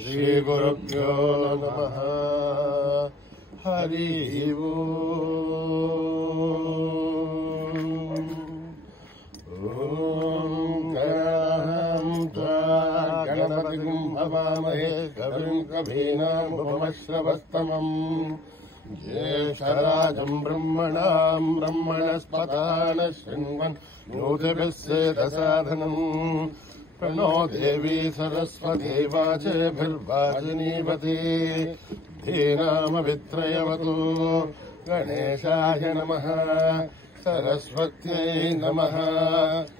श्रीगुरुभ्यो नमः। हरि गणपतिं भवामहे कविं कवीनामुपमश्रवस्तमम् ज्येष्ठराजं ब्रह्मणस्पतान शृण्वन् नोतिभिः सेदसाधनम् प्रणो देवी सरस्वती वाचेभिर्वाजिनीवती धीनामवित्रयवतु गणेशाय नमः सरस्वत्यै नमः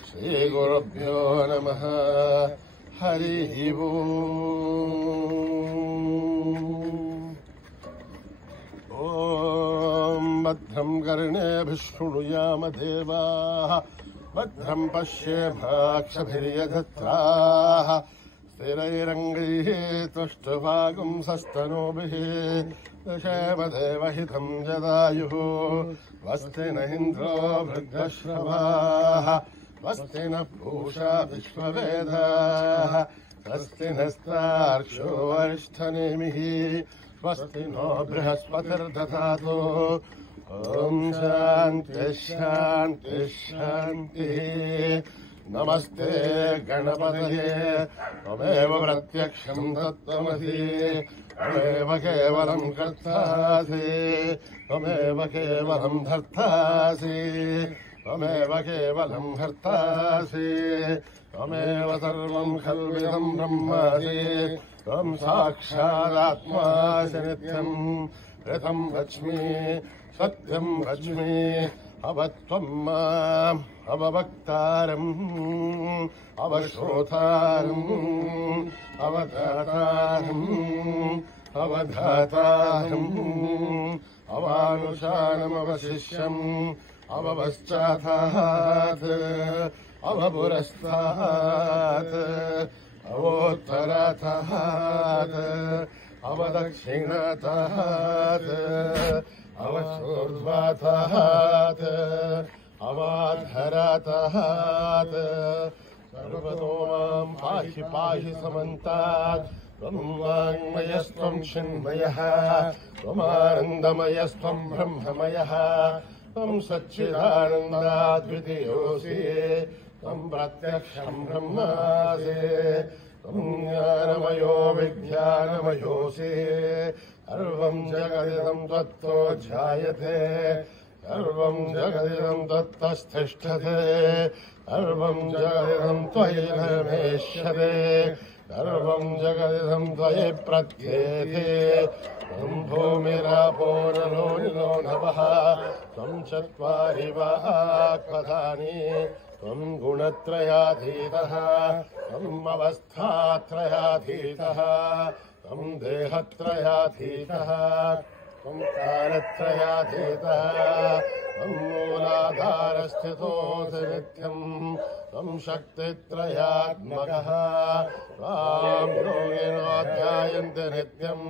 श्रीगुरुभ्यो नमः हरिः ॐ भद्रं कर्णेभिः शृणुयाम देवाः भद्रं पश्येमाक्षभिर्यजत्राः स्थिरैरङ्गैः तुष्टुवागुंसस्तनूभिः दशेवदेवहितं जदायुः स्वस्ति न इन्द्रो वृद्धश्रवाः स्वस्ति न पूषा विश्ववेदाः स्वस्ति नस्तार्क्ष्यो अरिष्ठनेमिः स्वस्ति नो बृहस्पतिर्दधातु ॐ शान्तिः शान्तिः शान्तिः। नमस्ते गणपतये त्वमेव प्रत्यक्षं तत्त्वमसि त्वमेव केवलं कर्तासि त्वमेव केवलं धर्तासि त्वमेव केवलं हर्तासि त्वमेव सर्वं खल्विदं ब्रह्मासि त्वं साक्षादात्मासि नित्यम् ऋतं वच्मि सत्यं वच्मि अवत्वं माम् अववक्तारम् अवश्रोतारम् अवधातारम् अवानुशानमवशिष्यम् अवपश्चातात् अवपुरस्तात् अवोत्तरातात् अवदक्षिणतात् अवशूर्ध्वातात् अवाधरातात् सर्वतो मां पाहि पाहि समन्तात् त्वं वाङ्मयस्त्वं चिन्मयः त्वमानन्दमयस्त्वं ब्रह्ममयः त्वं सच्चिदानन्दाद्वितीयोऽसि त्वं प्रत्यक्षं ब्रह्मासि त्वं ज्ञानमयो विज्ञानमयोऽसि सर्वं जगदिदं त्वत्तो ध्यायते सर्वं जगदिदं त्वत्तस्तिष्ठते सर्वं जगदिदं त्वयि रमेष्यते सर्वं जगदिदं त्वयि प्रत्येते त्वं भूमिरापो नलो निलो नभः त्वं चत्वारि वाक्पदानि त्वं गुणत्रयाधीतः त्वम् अवस्थात्रयाधीतः त्वं देहत्रयाधीतः त्वं कालत्रयाधीतः त्वं मूलाधारस्थितोऽसि नित्यम् त्वं शक्तित्रयात्मकः त्वां योगिनो ध्यायन्ति नित्यम्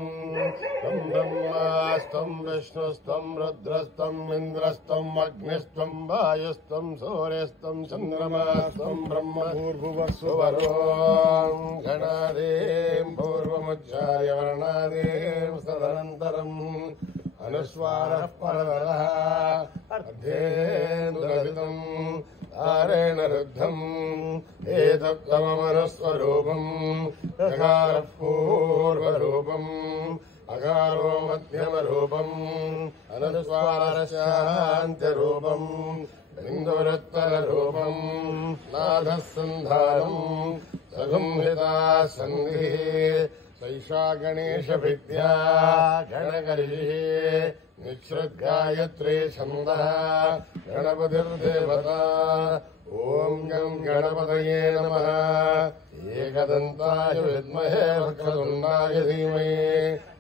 त्वं ब्रह्मास्त्वं विष्णुस्त्वं रुद्रस्त्वं इन्द्रस्त्वं अग्निस्त्वं वायुस्त्वं सूर्यस्त्वं चन्द्रमास्त्वं ब्रह्म भूर्भुवस्सुवरों गणादीं पूर्वमुच्चार्य वर्णादीं सदनन्तरम् अनुस्वारः परतरः अध्येन्द्रहितम् तारेण रुद्धम् एतत्तममनुस्वरूपम् अकारः पूर्वरूपम् अकारो मध्यमरूपम् अनुस्वारशान्त्यरूपम् बिन्दुरुत्तररूपम् नादः सन्धानम् सगुंहिता सन्धिः सैषा गणेशविद्या गणकर्षिः निःसृद्गायत्री छन्दः गणपतिर्देवता ॐ गं गणपतये नमः एकदन्ताय विद्महे वक्रतुण्डाय धीमहि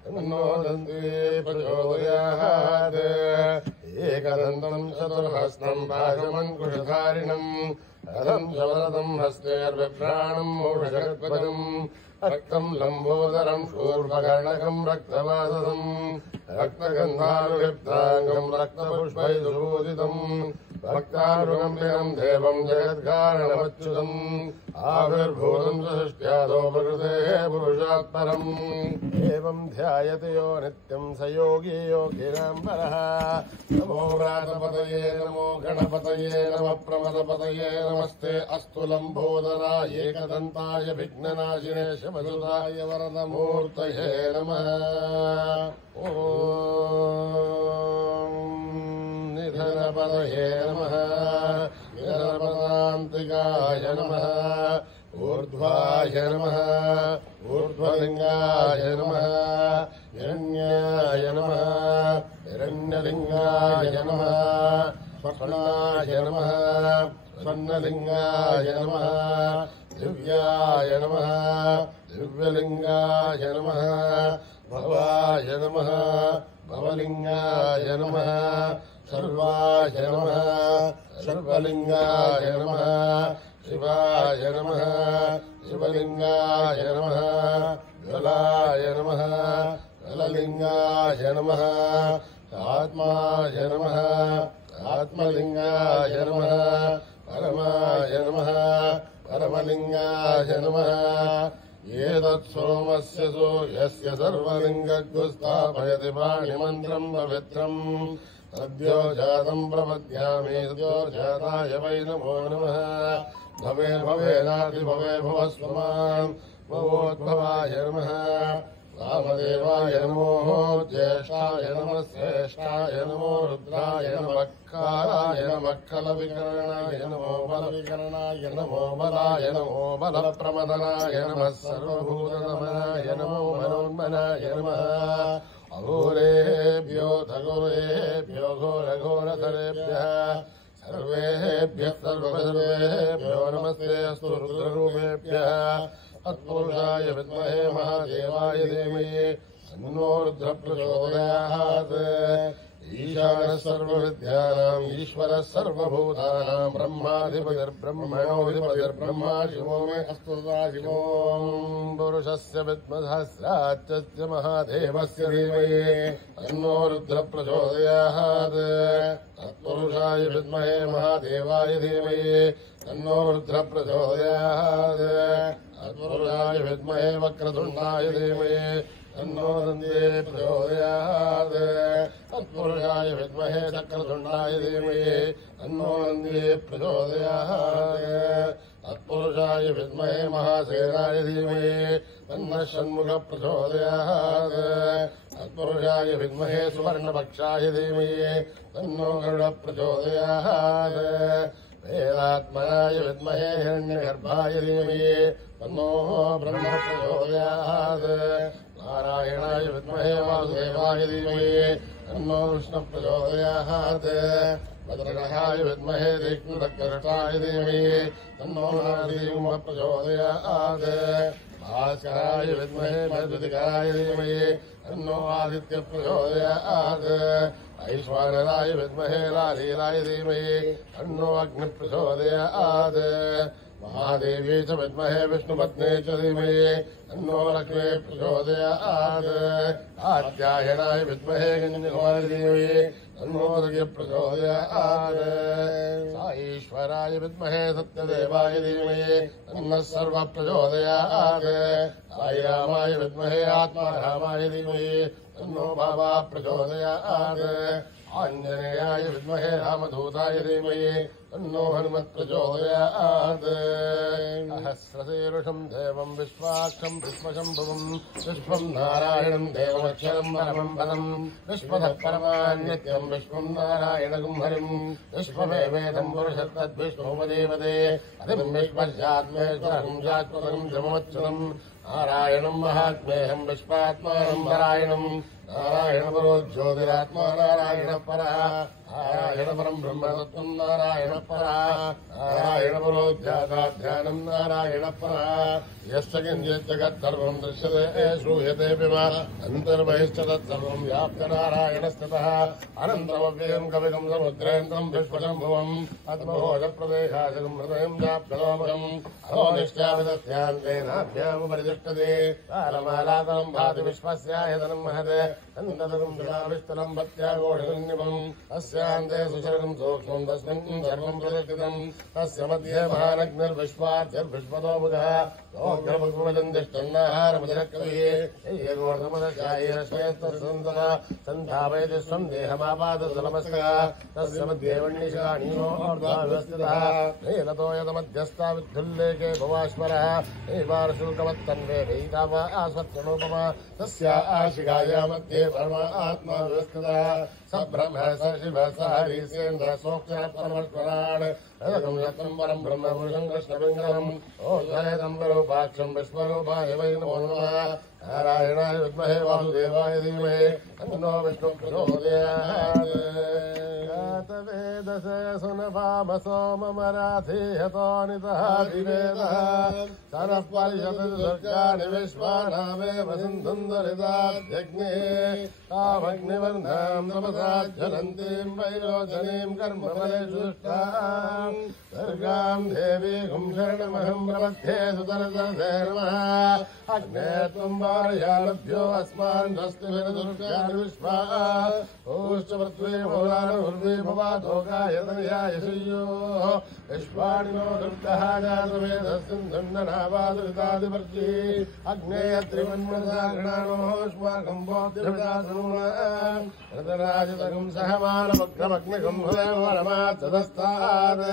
तन्नो दन्ती प्रचोदयात् एकदन्तं चतुर्हस्तं भागमङ्कुशधारिणम् रथं च वरदं हस्तेर्बिभ्राणं मूषजगत्पदम् रक्तं लम्बोदरं शूर्पकर्णकं रक्तवाससं रक्तगन्धानुलिप्ताङ्गं रक्तपुष्पैर्विभूषितं भक्तानुकम्पितम् देवम् जगत्कारणमच्युतम् आविर्भूतम् सृष्ट्यादो प्रकृतेः पुरुषात् परम् एवम् ध्यायते यो नित्यम् स योगी योगिनाम् परः नमो व्रातपतये नमो गणपतये नमः प्रमदपतये नमस्ते अस्तु लम्बोदराय एकदन्ताय विघ्ननाशिने शमदुताय वरदमूर्तये नमः ॐ निधनपतये नमः निधनपदान्तिकाय नमः ऊर्ध्वाय नमः ऊर्ध्वलिङ्गाय नमः हिरण्याय नमः हिरण्यलिङ्गाय नमः स्वर्णाय नमः स्वर्णलिङ्गाय नमः दिव्याय नमः दिव्यलिङ्गाय नमः भवाय नमः भवलिङ्गाय नमः सर्वाय नमः सर्वलिङ्गाय नमः शिवाय नमः शिवलिङ्गाय नमः जलाय नमः जललिङ्गाय नमः आत्माय नमः आत्मलिङ्गाय नमः परमाय नमः परमलिङ्गाय नमः एतत्सोमस्य सूर्यस्य सर्वलिङ्गग्स्थापयति पाणिमन्त्रम् पवित्रम् सद्यो जातम् प्रपद्यामि सद्यो जाताय वै नमो नमः भवे भवेनाति भवे भवस्वमान् भवोद्भवाय नमः वामदेवाय नमो ज्येष्ठाय नमः श्रेष्ठाय नमो रुद्राय नमः कालाय नमः कलविकरणाय नमो बलविकरणाय नमो बलाय नमो बलप्रमदनाय नमः सर्वभूतनमनाय नमो मनोन्मनाय नमः अघोरेभ्यो धघोरेभ्यो घोरघोरधरेभ्यः सर्वेभ्यः सर्वेभ्यो नमस्ते अस्तु रुद्ररूपेभ्यः तत्पुरुषाय विद्महे महादेवाय धीमहि तन्नो रुद्रः प्रचोदयात् ईशानः सर्वविद्यानाम् ईश्वरः सर्वभूतानाम् ब्रह्माधिपतिर्ब्रह्मणोऽधिपतिर्ब्रह्मा शिवो मे अस्तु शिवो पुरुषस्य विद्मसहस्राच्चस्य महादेवस्य धीमहि तन्नो रुद्रः प्रचोदयात् तत्पुरुषाय विद्महे महादेवाय धीमहि तन्नो रुद्रः प्रचोदयात् तत्पुरुषाय विद्महे वक्रतुण्डाय धीमहि तन्नो दन्ते प्रचोदयात् तत्पुरुषाय विद्महे चक्रतुण्डाय धीमहि तन्नो दन्ते प्रचोदयात् तत्पुरुषाय विद्महे महासेनाय धीमहि तन्नः षण्मुखः प्रचोदयात् तत्पुरुषाय विद्महे सुवर्णपक्षाय धीमहि तन्नो गरुडः प्रचोदयात् वेदात्मनाय विद्महे हिरण्यगर्भाय धीमहि तन्नो ब्रह्म प्रचोदयात् नारायणाय विद्महे वासुदेवाय धीमहि तन्नो विष्णुः प्रचोदयात् भद्रकाय विद्महे तीक्ष्णदग्धरटाय धीमहि तन्नो नारसिंहः प्रचोदयात् भास्कराय विद्महे मधुदिकाय धीमहि तन्नो आदित्यः प्रचोदयात् ऐश्वर्यराय विद्महे लालीलाय धीमहि तन्नो अग्निः प्रचोदयात् महादेवी च विद्महे विष्णुपत्नी च धीमहि तन्नो लक्ष्मी प्रचोदयात् कात्यायनाय विद्महे गञ्जकुमारी धीमहि तन्नो दुर्गे प्रचोदयात् साईश्वराय विद्महे सत्यदेवाय धीमहि तन्नः सर्वः प्रचोदयात् साईरामाय विद्महे आत्मारामाय धीमहि तन्नो बाबा प्रचोदयात् आञ्जनेयाय विद्महे रामदूताय धीमहि तन्नो हनुमत् प्रचोदयात् सहस्रशीर्षम् देवम् विश्वाक्षम् विश्वशम्भुवम् विश्वम् नारायणम् देवमक्षरम् परमम् पदम् विश्वतः परमान्नित्यम् विश्वम् नारायणगुम् हरिम् विश्वमेवेदम् पुरुषस्तद्विष्णुपदेवते अधिम् विश्वस्यात्मेश्वरम् शाश्वतम् ध्रुवमच्युतम् नारायणम् महात्मेयम् विश्वात्मानम् नारायणम् नारायणपरो ज्योतिरात्मा नारायणः परः नारायणपरम् ब्रह्मतत्त्वम् नारायणः परः नारायणपरो ध्यानाध्यानम् नारायणः परः यश्च किञ्चित् जगत्सर्वम् दृश्यते श्रूयतेऽपि वा अन्तर्बहिश्च तत्सर्वम् व्याप्य नारायणस्थितः अनन्तमव्ययम् कविकम् समुद्रेन्द्रम् विश्वशम्भुवम् आत्मभोजप्रदेशाचलम् हृदयम् चाप्यलोमकम् अहो निश्चापितस्यान्तेनाभ्यामुपरिदृष्ट तिष्ठति कालमालातलं भाति विश्वस्यायतनं महते तन्दतरं शिलाविष्टलं भक्त्यागोढिनिमम् अस्यान्ते सुचरकं सूक्ष्मं तस्मिन् सर्वं प्रतिष्ठितं तस्य मध्ये महानग्निर्विश्वाद्यर्विश्वतो बुधः ओग्रभगवदन् तिष्ठन्नाहारमतिरक्कविः यगोर्धमदशायीरश्वेत्तसन्तः सन्धापयति स्वं देहमापादजलमस्कः तस्य मध्ये वह्निशानीयोर्ध्वस्थितः नीलतो यदमध्यस्था विद्धुल्लेखे भवाश्वरः नैवारशुल्कवत्तन्वे वैतावा आस्वत्सनोपमा तस्या आशिकाया मध्ये परमात्मा व्यवस्थितः स ब्रह्म स शिव स हरिसेन्द्र सोक्षः परमश्वरान् रजतं यत्नं परं ब्रह्मपुरुषं कृष्णपिङ्गलम् ओद्भयदं विरूपाक्षं विश्वरूपाय वै नमो नमः नारायणाय विद्महे वासुदेवाय धीमहि तन्नो विष्णुः प्रचोदयात् वेदस सुनभाम सोममराधीयतो नितः दिवेदः सरः परिषदुर्गाणि विश्वानामेव सिन्धुन्दरिताद्यग्ने तामग्निवर्णां तपसा ज्वलन्तीं वैरोचनीं कर्मफलेषुष्टां दुर्गां देवीं शरणमहं प्रपद्ये सुतरसे नमः अग्ने त्वं वारयालभ्यो अस्मान् स्वस्तिभिर्दुर्गाणि विश्वा ऊश्च पृथ्वी मूलानुर्वी भवातोकायतनयाय श्रीयोः विश्वाणिनो दुर्गः जातवेदस्सिन्धुन्ननावादृतादिवर्जी अग्नेय त्रिमन्मसागणानोऽस्माकं बोधिभिदासुराजतकं सहमानमग्नमग्निकं हृदयवरमात्सदस्तात्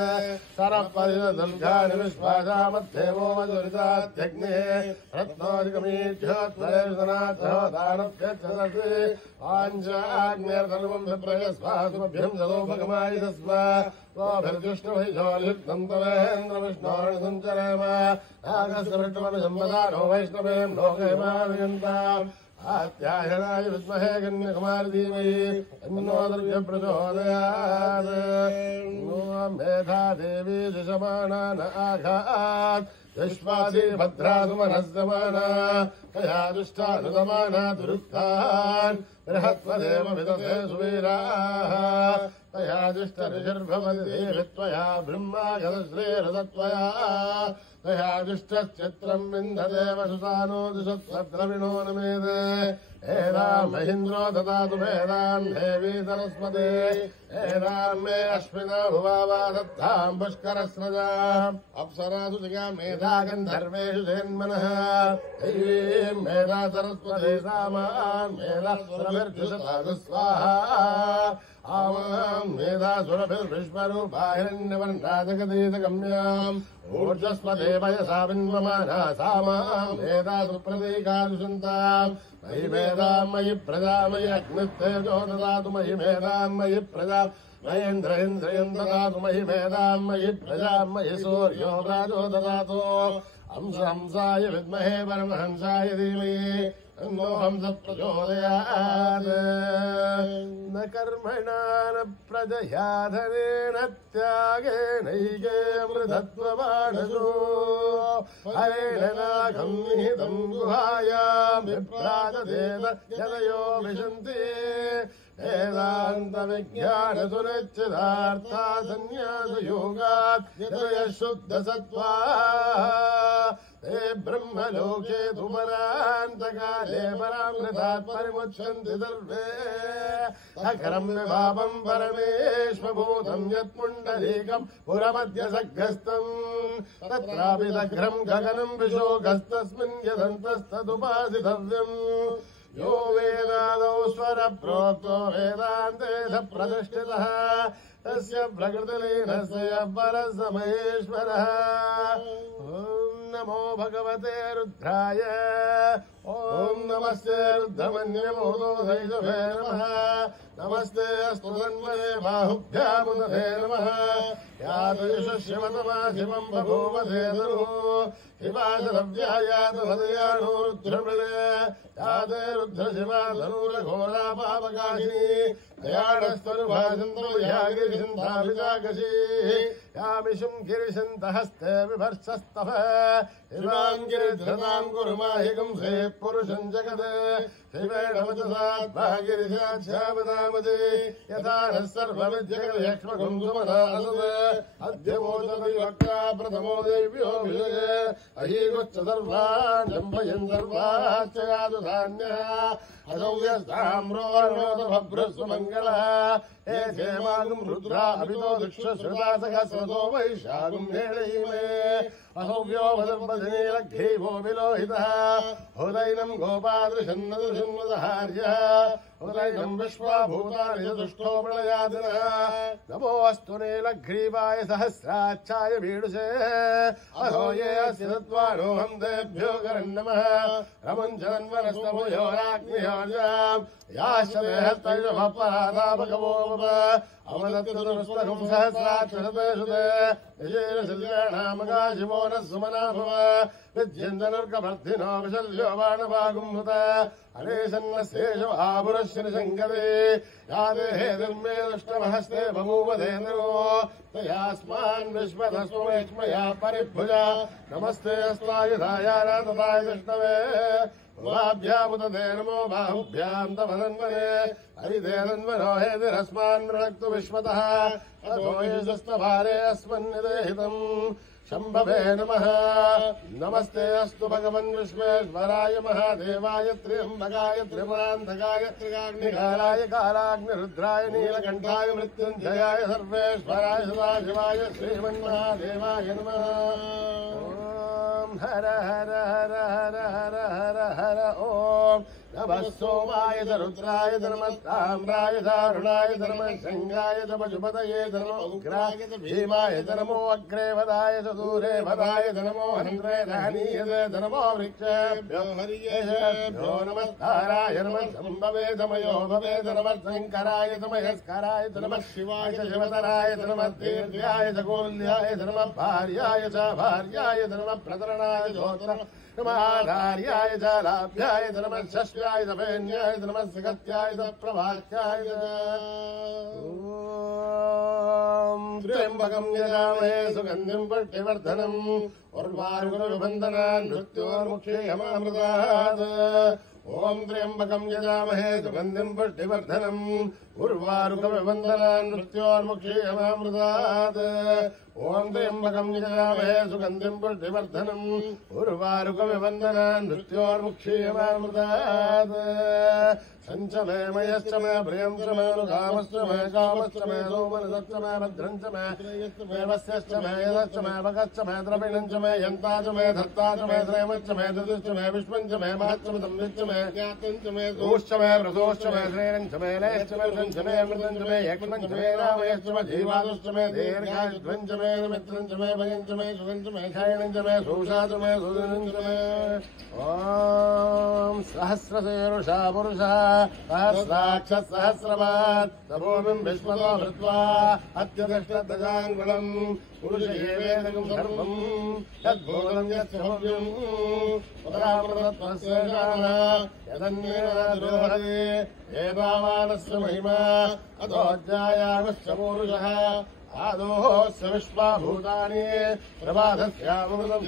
सरः परिदुर्गाणि विश्वासामध्येवो दुरितात्यग्ने रत्नादिकमीढ्योत्तरेषनाथो दानभ्यच्छदति पाञ्चाग्नेर्धर्मं विप्रयस्वासुमभ्यं सदोपगमायितस्व स्वाभिर्जुष्टुभिजोलिप्तं तवेन्द्रविष्णोर्णसञ्चरेम नागस्य विष्णुमनुसम्पदानो वैष्णवें लोकैमावियन्ताम् आत्यायनाय विद्महे कन्याकुमारी धीमहि तन्नो दुर्गे प्रचोदयात् मेधा देवी दिशमाना न आघात् विश्वासी भद्रासुमनस्यमाना तया दुष्टानुसमाना दुरुक्तान् बृहत्वदेव विदते सुवीराः तया दुष्टऋषिर्भवति त्वया ब्रह्मागतश्रीरसत्वया तया दुष्टश्चित्रं विन्दते वसुसानो दिशत्सद्रविणो नमेदे एरां महीन्द्रो ददातु भेदां देवी सरस्वती एरां मे अश्विना भुवावा दत्तां पुष्करस्रजाम् अप्सरासु जिगां मेधा गन्धर्वेषु जन्मनः दैवीं मेधा सरस्वती सामां मेधा सुरभिर्जुषतासु स्वाहा आवां मेधा सुरभिर्विश्वरूपाहिरण्यवर्णाजगदीतगम्याम् ऊर्जस्वते वयसा बिन्वमाना सा मां मेधा सुप्रतीकादुषन्ताम् मयि मेधां मयि प्रजा मयि अग्निस्तेजो ददातु मयि मेधां मयि प्रजा मयेन्द्र इन्द्रियं ददातु मयि मेधां मयि प्रजा मयि सूर्यो राजो ददातु हंसाय विद्महे परमहंसाय धीमहि तन्नो हंसः प्रचोदयात् न कर्मणा न प्रजया धनेन त्यागेनैके मृधत्वमानसो हरेण नागं निहितं गुहायां विप्राजदेव यदयो विशन्ति वेदान्तविज्ञानसुनिश्चितार्था सन्न्यासयोगात् यतयः शुद्धसत्त्वा ते ब्रह्मलोके धुमरान्तकाले परामृतात् परिमुच्यन्ति सर्वे अखरं विभावं परमेश्वभूतं यत्पुण्डरीकं पुरमध्यसग्रस्तम् तत्रापि दघ्रं गगनं विशोकस्तस्मिन् यदन्तस्तदुपासितव्यम् यो वेदादौ स्वर प्रोक्तो वेदान्तेन प्रतिष्ठितः तस्य प्रकृतिलीनस्य परस्य महेश्वरः नमो भगवते रुद्राय ओम नमस्ते रुद्रमन्यमोदोधैषभे नमः नमस्ते अस्तु तन्मये बाहुभ्यामुदधे नमः यादृशशिवतमा शिवं बभूवधे तनुः शिवाशरव्यायातभदयानो रुद्रमृळे यादे रुद्रशिवा धनुरघोरा पापकाशिनी दयाणस्तनुभासन्तोयागिरिसिन्धाभिजागशी यामिषुं गिरिशन्तहस्ते विभर्षस्तव शिवां गिरिधृतां कुरुमाहिकं श्रे पुरुषं जगत् शिवेणमतसाद्भागिरिशाध्यापदामदे यथा नः सर्वविद्यगलक्ष्मकुङ्कुमनासत् अद्यमोदति वक्ता प्रथमो देव्यो विजये अहीगुच्छ सर्वान् जम्पयन् सर्वाश्च यातु धान्यः असौयस्ताम्रोर्णोदभभ्रस्व मङ्गलः हे क्षेमागुं रुद्रा अभितो दिक्षुश्रुतासहस्रतो वैशागुं हेळयिमे असौव्यो वदर्पधिनीलग्रीवो विलोहितः हृदैनं गोपादृशन्नदृशन्नदहार्यः हृदैनं विश्वाभूतानि चतुष्टो प्रलयादिनः नमोऽस्तु नीलग्रीवाय सहस्राक्षाय वीडुषे अधो ये अस्य तत्त्वानोऽहं तेभ्यो करन्नमः रमञ्चरन्वनस्तभुयोराग्नियोजाम् याश्चमेहस्तैजभपादापकवो अवदत्तुरुस्तकं सहस्राक्षसते यजेरशिल्याणामकाशिवो नः सुमना भव विद्यन्दनुर्गवर्धिनो विशल्यो बाणवागुंहुत अनेशन्नस्येषवापुरश्रीशङ्करे या देहे धर्मे दुष्टमहस्ते बभूवधेन्द्रो तयास्मान् विश्वतस्वमेक्ष्मया परिभुजा नमस्ते अस्तायुधायाय तथाय विष्णवे उभाभ्यामुदते नमो बाहुभ्याम् तवदन्वने हरिदेदन्वनो हेतिरस्मान् मृणक्तु विश्वतः अथो येजस्तभारे अस्मन्निदेहितम् शम्भवे नमः नमस्ते अस्तु भगवन् विश्वेश्वराय महादेवाय त्र्यम्बकाय त्रिपुरान्तकाय त्रिकाग्निकालाय कालाग्निरुद्राय नीलकण्ठाय मृत्युञ्जयाय सर्वेश्वराय सदाशिवाय श्रीमन्महादेवाय नमः हर हर हर हर हर हर हर ओम नमः सोमाय च रुद्राय धर्मताम्राय दारुणाय धर्मशङ्गाय च पशुपतये नमो उग्राय च भीमाय च नमो अग्रे वदाय च दूरे वदाय च नमो हन्त्रे दहनीयते च नमो वृक्षेभ्यो हरियेभ्यो नमस्काराय नमः शम्भवे च मयो भवे च नमः शङ्कराय च महेश्वराय च नमः शिवाय च शिवतराय च नमः दीर्घाय च गोल्याय च नमः भार्याय च भार्याय च नमः प्रतरणाय जोतर नमः च लाभ्याय च नमः षष्ट्याय च वेन्याय च नमः सकत्याय च प्रभात्याय च त्र्यम्बकं यजामहे सुगन्धिं पुष्टिवर्धनम् उर्वारुकविबन्धनान् मृत्योर्मुक्षीयमामृतात् ओम त्र्यम्बकं यजामहे सुगन्धिं पुष्टिवर्धनम् उर्वारुकविबन्धनान् मृत्योर्मुक्षीयमामृतात् ओम त्र्यम्बकं यजामहे सुगन्धिं पुष्टिवर्धनम् उर्वारुकविबन्धनान् मृत्योर्मुक्षीयमामृतात् सञ्च मे मयश्च मे प्रियं च मे अनुकामश्च मे कामश्च मे सोमनसश्च मे भद्रं च मे वस्यश्च मे यदश्च मे भगश्च मे द्रविणं च मे यन्ता च मे धत्ता च मे श्रेमश्च मे धृतिश्च मे विश्वं च मे महच्च मे संविच्च मे ज्ञातं च मे दोश्च मे व्रतोश्च मे श्रेणं च मे लयश्च मे वृतं च मे अमृतं च मे यक्ष्मं च मे रामयश्च मे जीवादुश्च मे दीर्घायुध्वं च मे मित्रं च मे भयं च मे सुखं च मे क्षयणं च मे सूषा च मे सुदिनं च मे ॐ सहस्रशीर्षा पुरुषः सहस्राक्षः सहस्रपात् तपोमिं विश्वतो हृत्वा अत्यधिष्ठदशाङ्गुलम् पुरुषेवेदकं सर्वं यद्भूतं यस्य भव्यम् परामृतत्वस्येषाः यदन्येनाद्रोहये एतावानस्य महिमा अतोऽध्यायामश्च पूरुषः आदोऽस्य विश्वाभूतानि प्रभातस्यामृतं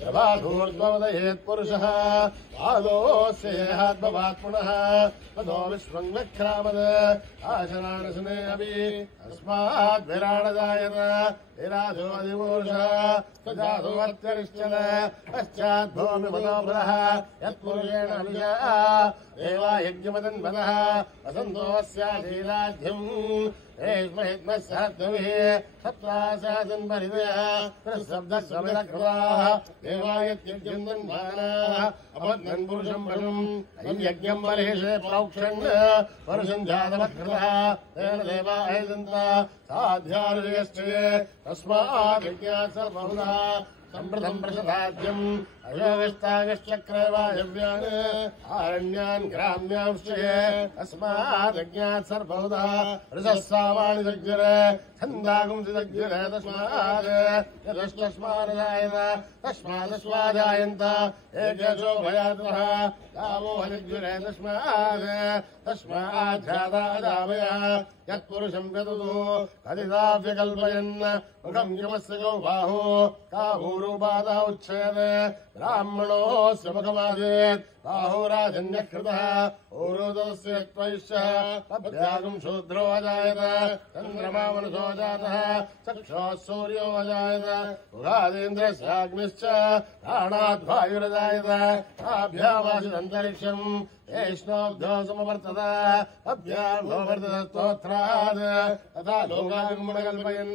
प्रभातोर्ध्वोदयेत्पुरुषः आदोऽस्य येहात्मवात् पुनः ततो विश्वं व्यक्रामद आशनानशने अपि अस्माद्विराडजायत विराजोऽधिपूरुषः सजातोऽत्यरिष्यत पश्चाद्भूमिमतो पुरः यत्पुरुषेण अभिषा देवा यज्ञमदन्वनः असन्तोऽस्याधीराध्यम् रेष्महित्मस्याद्भिः सप्तासादन्वरिदयः प्रशब्दस्वविरकृताः देवायत्यज्ञम् दन्वानाः अपद्मन् पुरुषम् पशुम् अयज्ञम् बर्हिषे प्रोक्षन् पुरुषम् जातवत्कृतः तेन देवा ऐदन्त साध्यारुयश्च तस्माद्विज्ञात् सर्वहुतः सम्प्रथम् प्रसदाद्यम् अयोगस्तागश्चक्रे वायव्यान् आरण्यान् ग्राम्यांश्च अस्मादज्ञात् सर्वहुतः ऋषः सामानि जग्रे छन्दागुंसि जग्रे तस्मात् यतस्तस्मादजायत तस्मादस्मादायन्त एकेशो भयात्मः गावो हरिज्जुरे तस्माज्जातादावयः यत्पुरुषम् व्यदुः कथिताभ्यकल्पयन् मुखम् यमस्य गौ बाहो काभूरूपादा उच्छेद ब्राह्मणोऽस्य मुखमासीत् बाहुराजन्यकृतः औरोदस्य त्वैश्यः पद्यागम् शूद्रो अजायत चन्द्रमा मनसो जातः चक्षुः सूर्यो अजायत उगादेन्द्रस्याग्निश्च प्राणाद्वायुरजायत ताभ्यामासिदन्तरिक्षम् वैष्णोभ्यो समवर्तत अभ्यामो वर्ततस्तोत्रात् तथा लोकागमनकल्पयन्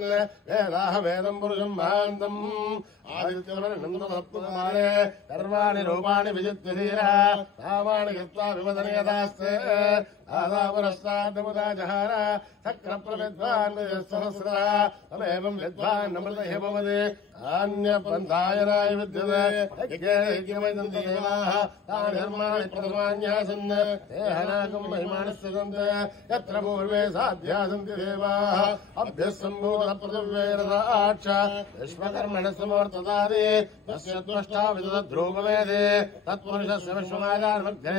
वेदाः वेदम् पुरुषम् महान्तम् आदित्यवर्णन्दमत्कुमारे सर्वाणि रूपाणि विजित्यधीरः तावाणि कृत्वा विवदने यथास्ते आदापुरस्ताद्मुदा जहार चक्रप्रविद्वान् सहस्रः तमेवम् विद्वान् नमृतः भवति अन्यपन्थायनाय विद्यते यज्ञमैदन्ति देवाः तानि धर्माणि प्रथमान्यासन् ते हनाकम् महिमानः सन्ति यत्र पूर्वे साध्या सन्ति देवाः अभ्यः सम्भूतपृथिव्यैरदाक्ष विश्वकर्मणः समवर्ततादि तस्य त्वष्टा विदधद्रूपवेदे तत्पुरुषस्य विश्वमाजान्मध्ये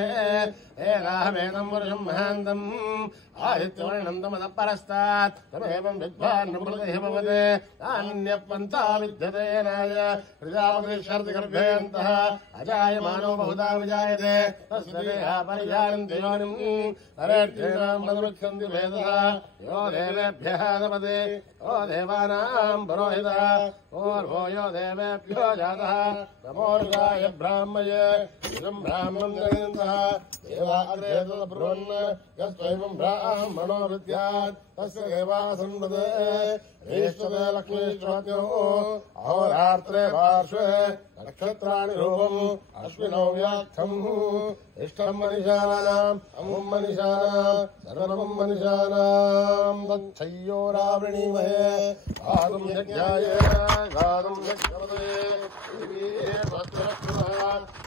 एकाहमेनम् पुरुषम् महान्तम् आदित्यवर्णम् तमतः परस्तात् तमेवम् विद्वान् नमृतः भवति नान्यपन्था विद्यते नाय प्रजापतिशर्तिगर्भेऽन्तः अजायमानो बहुधा विजायते तस्य देहा परिजानन्ति योनिम् नरेभ्येनाम् पदमुच्छन्ति भेदः यो देवेभ्यः दपते यो देवानाम् पुरोहितः पूर्वो यो देवेभ्यो जातः नमोर्गाय ब्राह्मये इदम् ब्राह्मम् जयन्तः देवा अग्रे तदब्रुवन् यस्त्वैवम् ब्राह्मणो विद्यात् तस्य देवासन्वदे ईश्वरे लक्ष्मीश्वत्यो अहोरात्रे पार्श्वे नक्षत्राणि रूपम् अश्विनौ व्याख्यम् इष्टम् मनिषानाम् अमुम् मनिषानाम् सर्वम् मनिषानाम् तच्छय्योरावृणीमहे गातुम् यज्ञाय गातुम् यज्ञपदे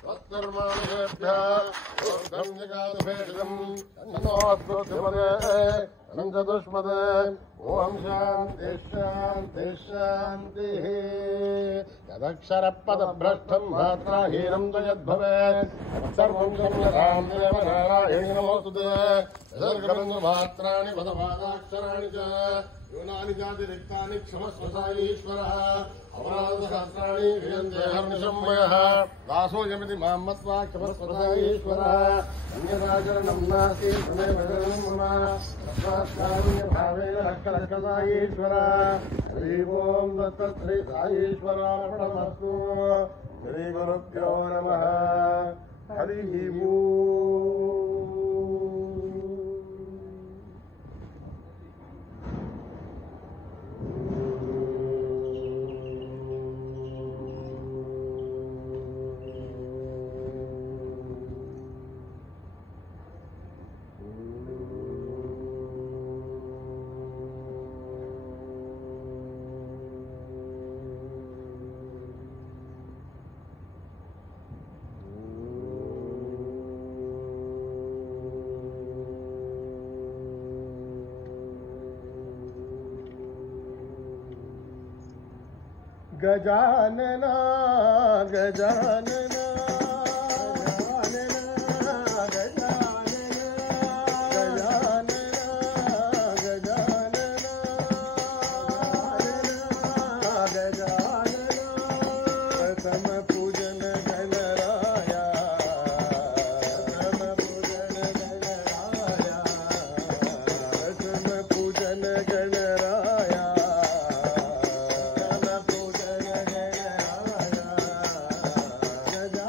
त्वत्कर्मानुषेभ्यः ऊर्ध्वम् जगातुभेषजम् तन्नोऽस्तुतिपदे अनन्तदुष्पदे ओम शांति शांति शांतिः यदक्षरपदभ्रष्टम् मात्राहीनम् च यद्भवेत् सर्वम् क्षम्यताम् देव नारायणी नमोऽस्तुते यदर्गबन्धुमात्राणि पदपादाक्षराणि च यूनानि चातिरिक्तानि क्षमस्व स ईश्वरः अपराधशास्त्राणि क्रियन्ते हर्निशम्मयः दासोऽयमिति मां मत्वा क्षमस्व स ईश्वरः अन्यदाचरणम् नास्ति तमेव शरणं मम तस्मात्कारुण्यभावेन रक्ष स ईश्वरः हरि ओम् दत्त श्री साईश्वरार्पणमस्तु श्रीगुरुभ्यो नमः हरिः ओम् गजानना गजानना गजानना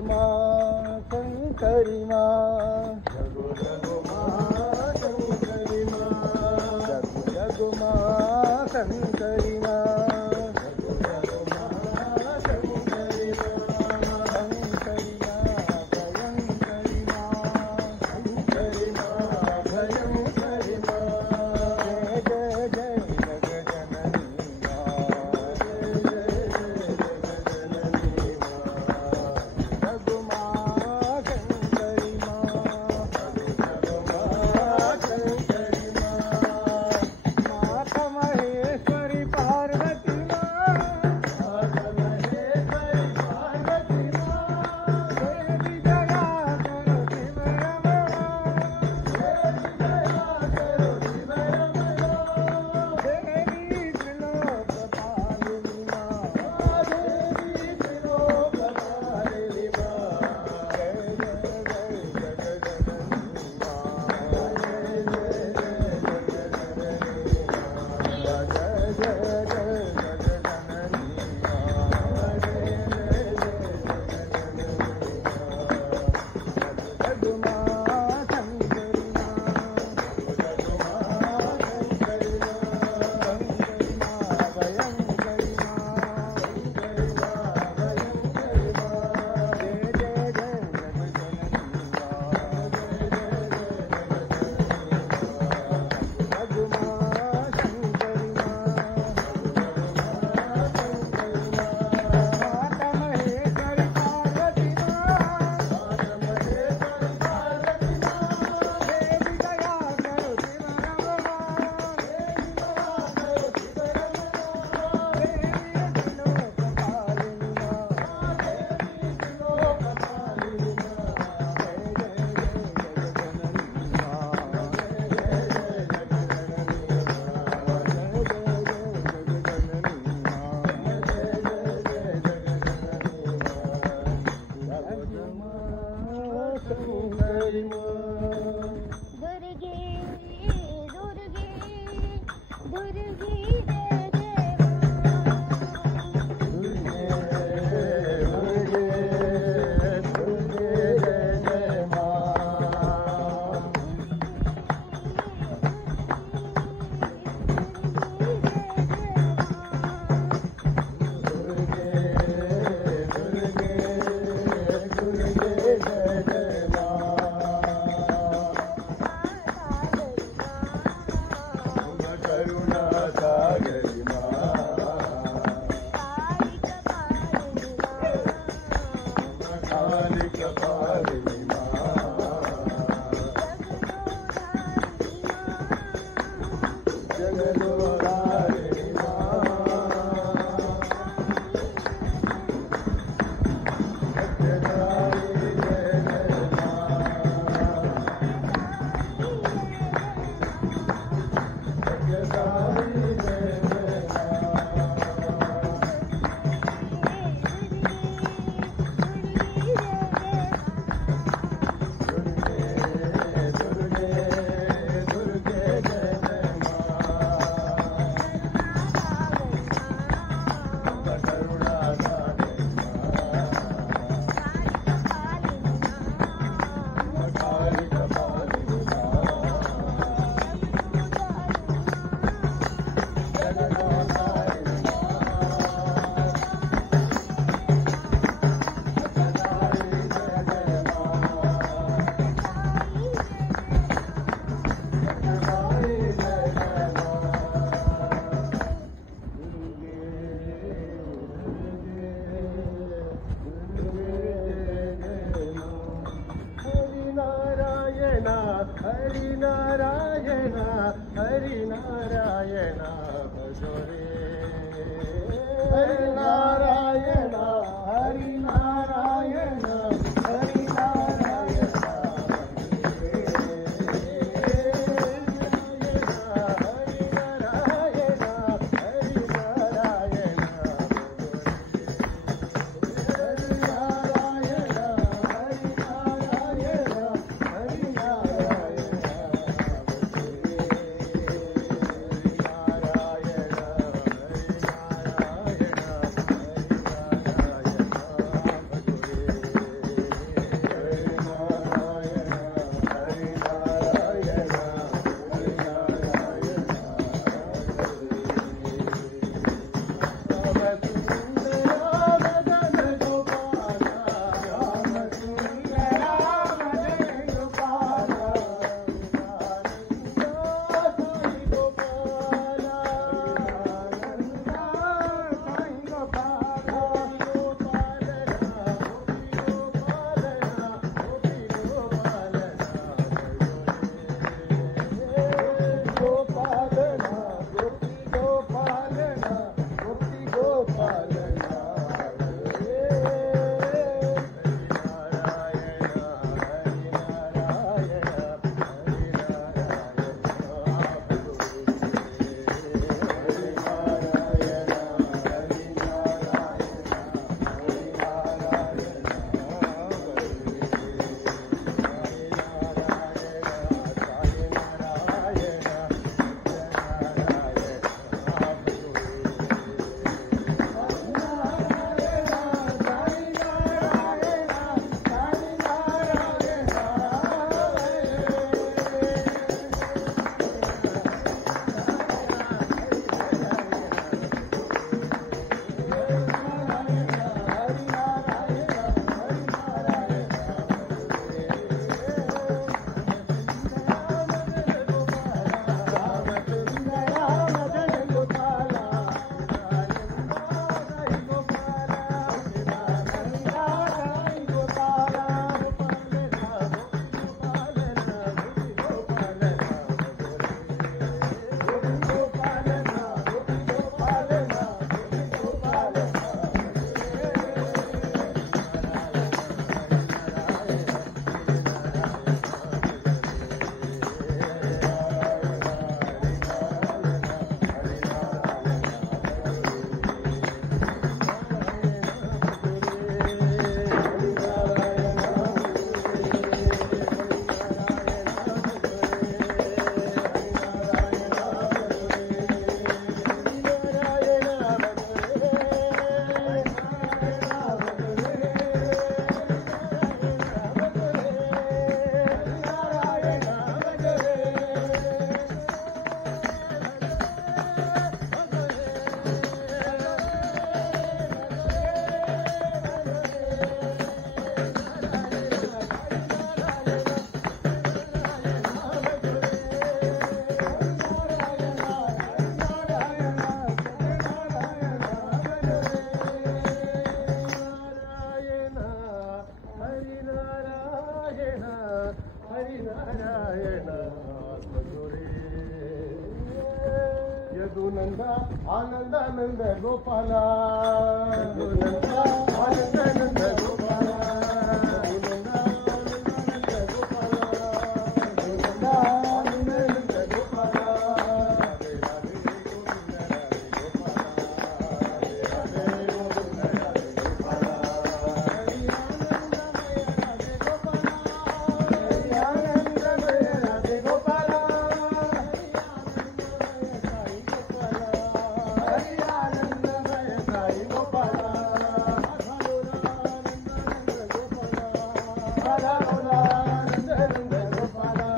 जगुमा शंकरी माँ जगु जगुमा शंकरी माँ जगु जगुमा शंकरी माँ जगु जगुमा शंकरी माँ शंकरी माँ भयंकरी माँ शंकरी माँ भयंकरी माँ जय जय जय जग जननी माँ जय जय जय जग जननी माँ जगुमा शंकरी माँ जगुमा शंकरी माँ माता महेश्वरी पार्वती माँ माता महेश्वरी पार्वती माँ देवी दया करो शिवरम देवी दया करो शिवरम देवी त्रिलोकपालिनी माँ देवी त्रिलोकपालिनी माँ जय जय जय जग जननी माँ जय जय जय जग जननी माँ जय जय जय जग जननी माँ जय जय जय जग जननी माँ जगुमा शंकरी माँ जगुमा शंकरी माँ शंकरी माँ भयंकरी माँ शंकरी माँ भयंकरी माँ जय जय जय जग जननी माँ जय जय जय जग जननी माँ जगुमा शंकरी माँ माता महेश्वरी पार्वती माँ माता महेश्वरी पार्वती माँ देवी दया करो शिवरम देवी दया करो शिवरम देवी त्रिलोकपालिनी माँ देवी त्रिलोकपालिनी माँ जय जय जय जग जननी माँ जय जय जय जग जननी माँ जय जय जय जग जननी माँ जय जय जय जग जननी माँ शंकरी माँ दुर्गे दुर्गे दुर्गे जय जय दुर्गे जय जय माँ दुर्गे जय जय माँ करुणा सागरी माँ काली कपालिनी माँ जगदोधारिणी माँ सत्यधारी जय जय माँ सत्यधारी जय जय दुर्गे दुर्गे जय जय माँ करुणा सागरी माँ काली कपालिनी माँ जगदोधारिणी माँ सत्यधारी जय जय माँ सत्यधारी जय जय माँ हरि नारायण हरि नारायण हरि नारायण भजो रे हरि नारायण हरि नारायण हरि नारायण हरि नारायण हरि नारायण हरि नारायण हरि नारायण हरि नारायण यदुनंद आनंद आनंद गोपाला यदुनंद आनंद आनंद गोपाला यदुनंद आनंद आनंद गोपाला यदुनंद आनंद आनंद गोपाला राधे राधे गोविंद राधे गोपाला राधे राधे गोविंद राधे गोपाला हरि आनंदमय राधे गोपाला हरि आनंदमय साई गोपाला राधा राधा आनंद आनंद गोपाला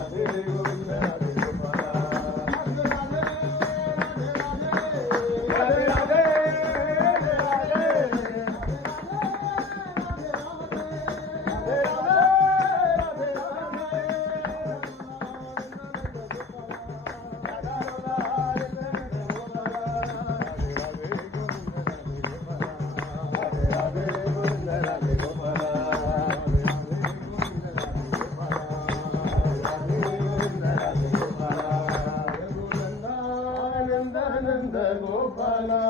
राधे राधे गोविंद राधे गोपाला राधे राधे गोविंद राधे गोपाला राधे राधे गोविंद राधे गोपाला राधे गोविंद राधे आनंद गोपाला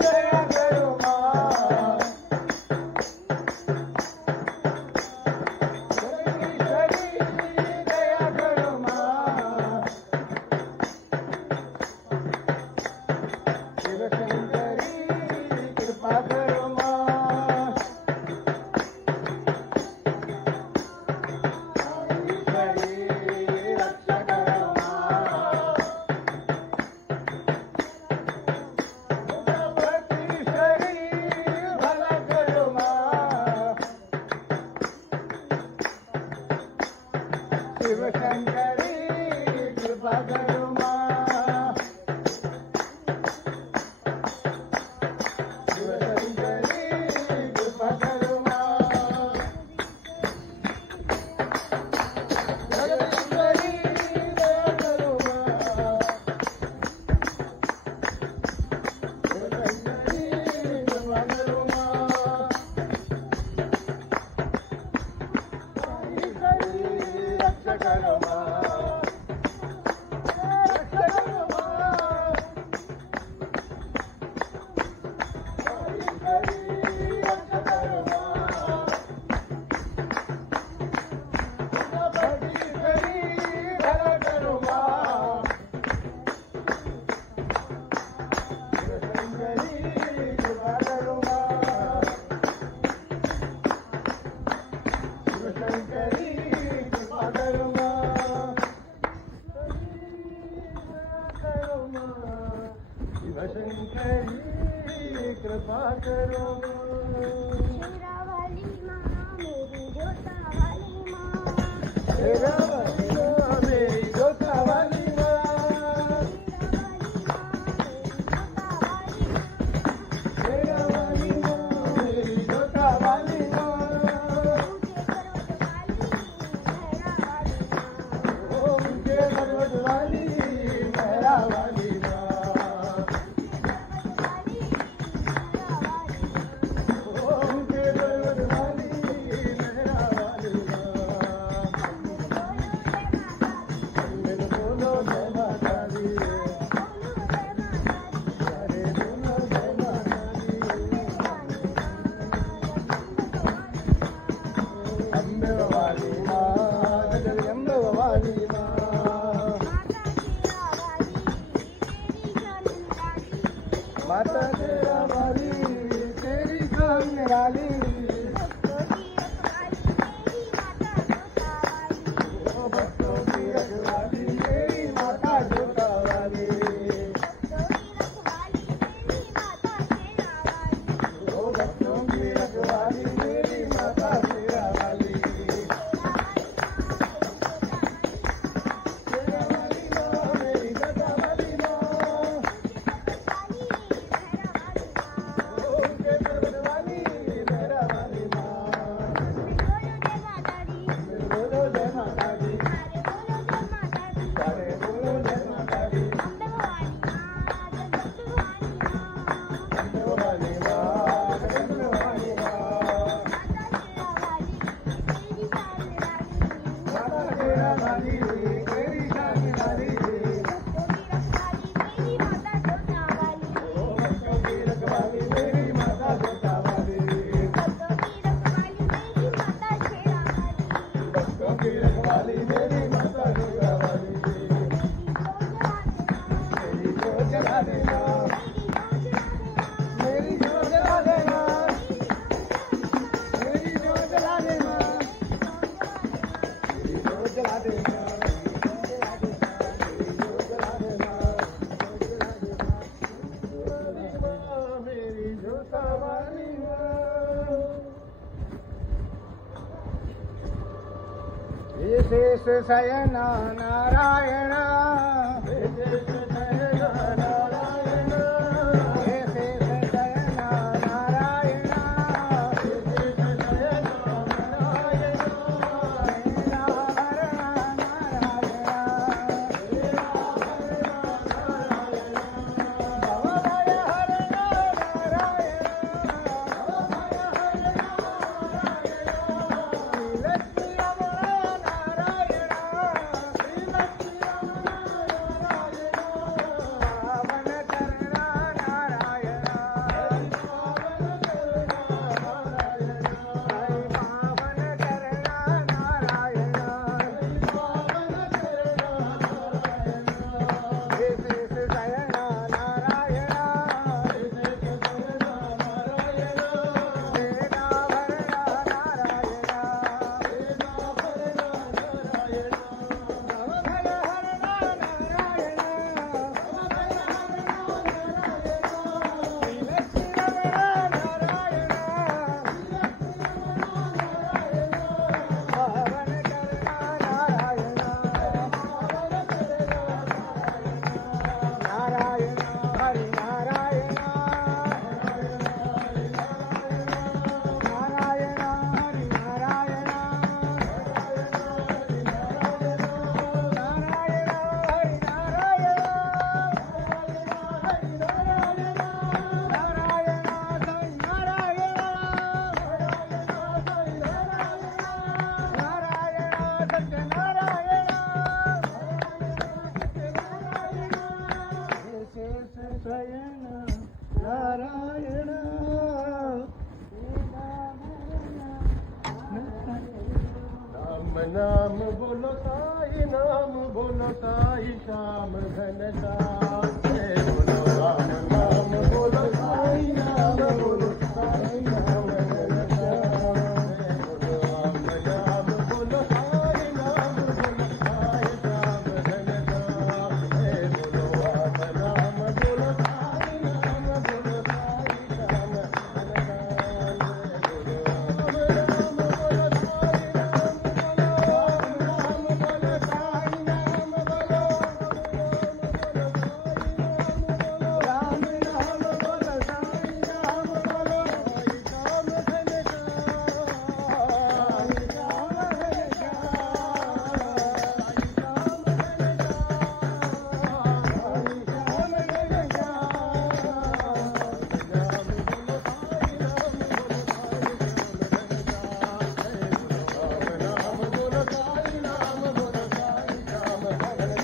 दया करो मां दया करो मां शिव शंकरी कृपा करो मां रक्षा करो मां भला करो मां शिव शंकरी कृपा करो मां शिव शंकरी कृपा करो मां जगदीश्वरी दया करो मां शिव शंकरी कृपा करो मां रक्षा करो मां रक्षा करो मां रक्षा करो मां भला करो मां शिव शंकरी कृपा करो मां शिव शंकरी कृपा करो मां शिव शंकरी कृपा करो शेरावाली माँ मेरी जोता वाली माँ तेरा मेरी जोता वाली माँ तेरा वाली माँ मेरी जोता वाली माँ ऊंचे पर्वत वाली मेहरा वाली माँ ऊंचे पर्वत वाली मेहरा वाली माँ मेरे बोलो जय माता दी अरे बोलो जय माता दी अम्बे वाली माँ जगदम्बे वाली माँ माता तेरा वाली तेरी जान निराली शेष शयन नारायण नाम बोलो साई नाम बोलो साई श्याम घन श्याम जय बोलो राम नाम बोलो साई नाम बोलो साई नाम घन श्याम जय बोलो राम नाम बोलो साई नाम बोलो साई श्याम घन श्याम जय बोलो राम नाम बोलो साई नाम बोलो साई श्याम घन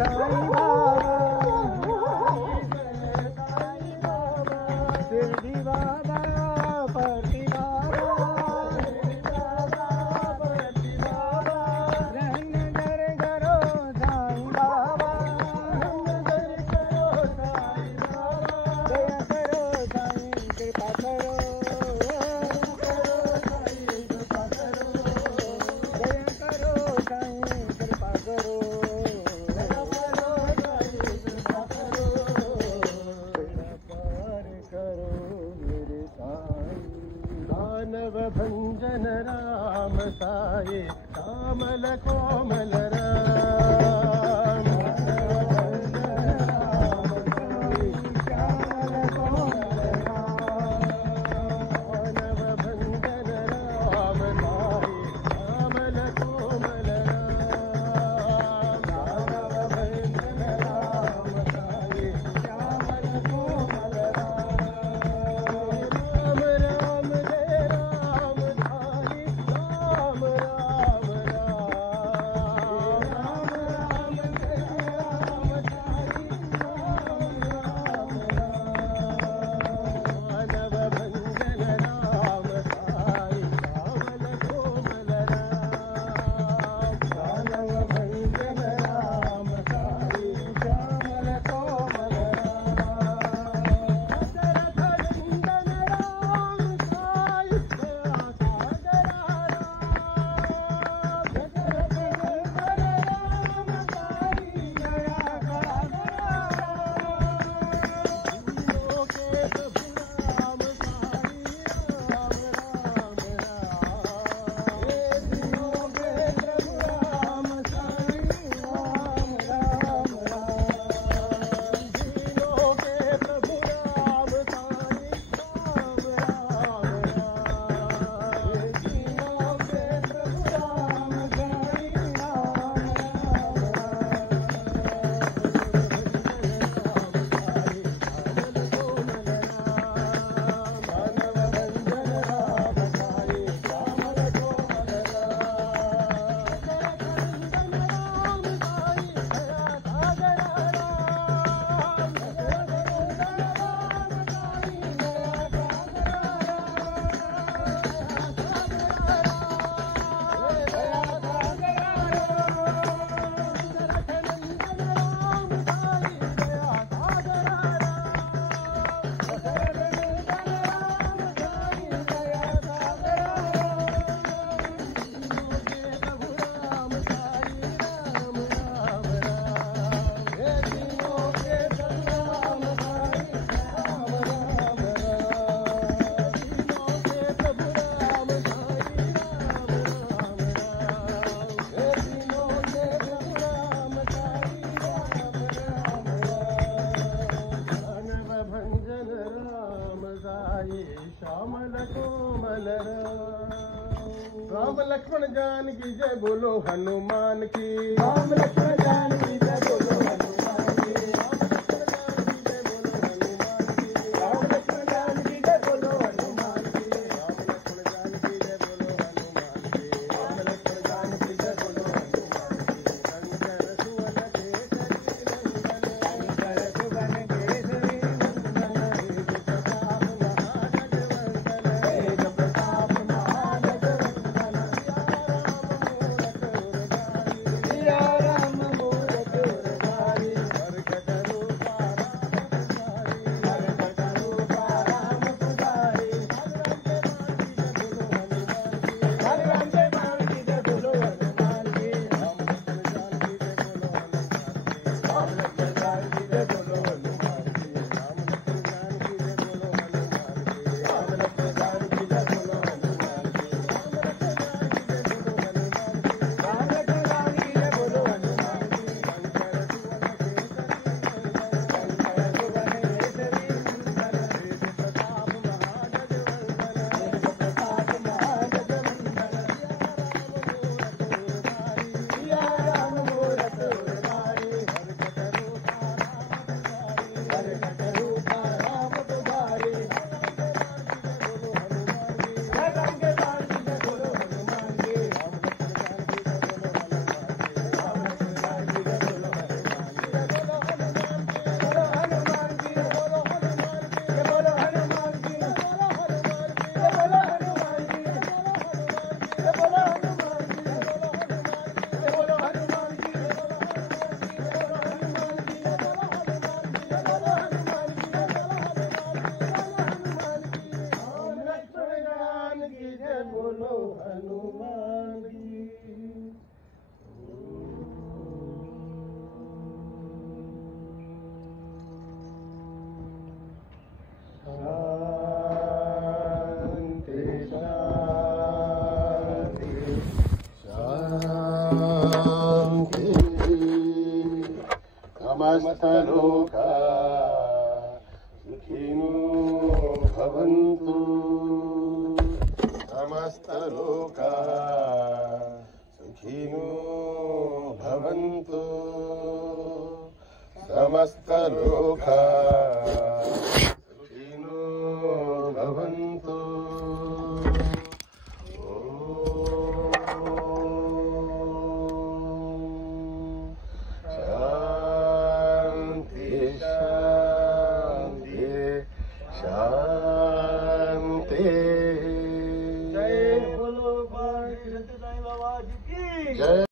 साईं बाबा शिरडी बाबा परती बाबा रहन घर करो साईं बाबा दया करो साईं कृपा करो दानव भंजन राम साई कामल कोमल राम दानव भंजन राम साई कामल कोमल राम दानव भंजन राम साई कामल कोमल राम राम जय राम धारी राम राम राम जय राम धारी राम राम मानव भंजन राम साई कामल कोमल राम मानव भंजन राम साई कामल कोमल श्यामल कोमल राम लक्ष्मण जानकी जय बोलो हनुमान की राम लक्ष्मण जानकी जय बोलो हनुमान की राम लक्ष्मण जानकी जय बोलो हनुमान की राम लक्ष्मण जानकी जय बोलो हनुमान की राम लक्ष्मण जानकी जय बोलो हनुमान की रंजन सुवन केसरी नंदन तेज प्रताप महाजगवंदन सिया राम मूरत शान्ति समस्तलोका सुखिनो भवन्तु समस्तलोका सुखिनो भवन्तु समस्तलोका सुखिनो भवन्तु शांति जय बोलो बाबा की जय।